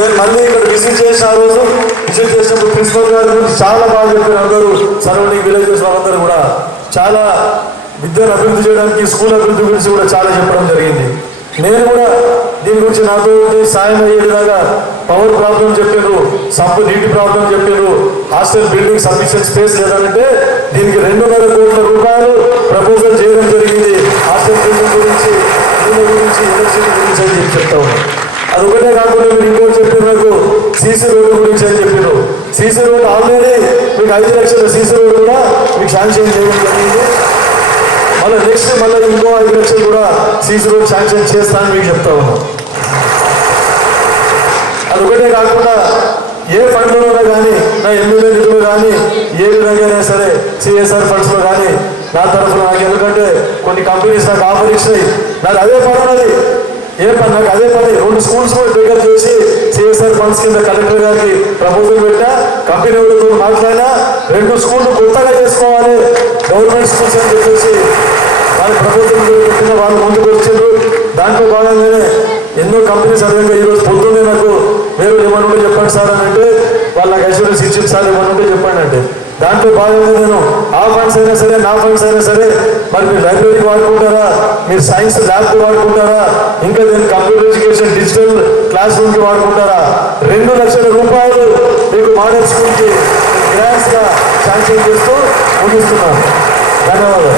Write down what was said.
నేను మళ్ళీ ఇక్కడ విజిట్ చేసిన ఆ రోజు విజిట్ చేసినప్పుడు ప్రిన్సిపల్ గారి గురించి చాలా బాగా చెప్పిన అందరూ సరౌండింగ్ విలేజెస్ వాళ్ళందరూ కూడా చాలా విద్యను అభివృద్ధి చేయడానికి స్కూల్ అభివృద్ధి గురించి కూడా చాలా చెప్పడం జరిగింది. నేను కూడా దీని గురించి నాతో సాయం అయ్యేలాగా పవర్ ప్రాబ్లం చెప్పారు, నీటి ప్రాబ్లం చెప్పారు, హాస్టల్ బిల్డింగ్ సఫిషియెంట్ స్పేస్ లేదంటే దీనికి 2.5 కోట్ల రూపాయలు ప్రపోజల్ చేయడం జరిగింది. హాస్టల్ బిల్డింగ్ గురించి, దీని గురించి, ఎలక్ట్రిసిటీ గురించి అని చెప్పి చెప్తా ఉన్నాను. అది ఒకటే కాకుండా మీరు ఇంకోటి చెప్పారు నాకు సీసీ రోడ్డు గురించి అని చెప్పారు. సీసీ రోడ్డు ఆల్రెడీ మీకు 5 లక్షల సీసీ రోడ్డు కూడా మీకు శాంక్షన్ చేయడం జరిగింది. మళ్ళీ నెక్స్ట్ మళ్ళీ ఇంకో 5 లక్షలు కూడా సీసీ రోడ్ శాంక్షన్ చేస్తానని మీకు చెప్తా ఉన్నాం. అది ఒకటే కాకుండా ఏ ఫండ్లోనైనా కానీ నా ఎమ్మెల్యే నిధులు కానీ ఏ విధంగా అయినా సరే సిఎస్ఆర్ ఫండ్స్లో కానీ నా తరఫున నాకు ఎందుకంటే కొన్ని కంపెనీస్ నాకు ఆఫర్ ఇచ్చినాయి. నాకు అదే పని ఉన్నది, నాకు అదే పని 2 స్కూల్స్ కూడా ట్రిగర్ చేసి సిఎస్ఆర్ ఫండ్స్ కింద కలెక్టర్ గారికి ప్రపోజల్ పెట్టా. కంపెనీ వాళ్ళతో మాట్లాడినా 2 స్కూళ్ళు కొత్తగా చేసుకోవాలి గవర్నమెంట్ స్కూల్స్ అని చెప్పేసి వాళ్ళు ప్రపోజల్ పెట్టిన వాళ్ళు ముందుకు వచ్చారు. దాంట్లో భాగంగానే ఎన్నో కంపెనీస్ అదేవిధంగా ఈరోజు పొద్దున్నే నాకు మీరు ఏమనుంటే చెప్పండి సార్ అని అంటే వాళ్ళు నాకు అష్యూరెన్స్ ఇచ్చిన సార్ ఏమనుంటే చెప్పండి అంటే దాంట్లో భాగంగా నేను ఆ ఫండ్స్ అయినా సరే నా ఫండ్స్ అయినా సరే మరి మీరు లైబ్రరీకి వాడుకుంటారా, మీరు సైన్స్ ల్యాబ్కి వాడుకుంటారా, ఇంకా నేను కంప్యూటర్ ఎడ్యుకేషన్ డిజిటల్ క్లాస్ రూమ్కి వాడుకుంటారా, 2 లక్షల రూపాయలు మీకు మోడల్ స్కూల్కి గ్రాంట్స్గా శాంక్షన్ చేస్తూ ముగిస్తున్నాను. ధన్యవాదాలు.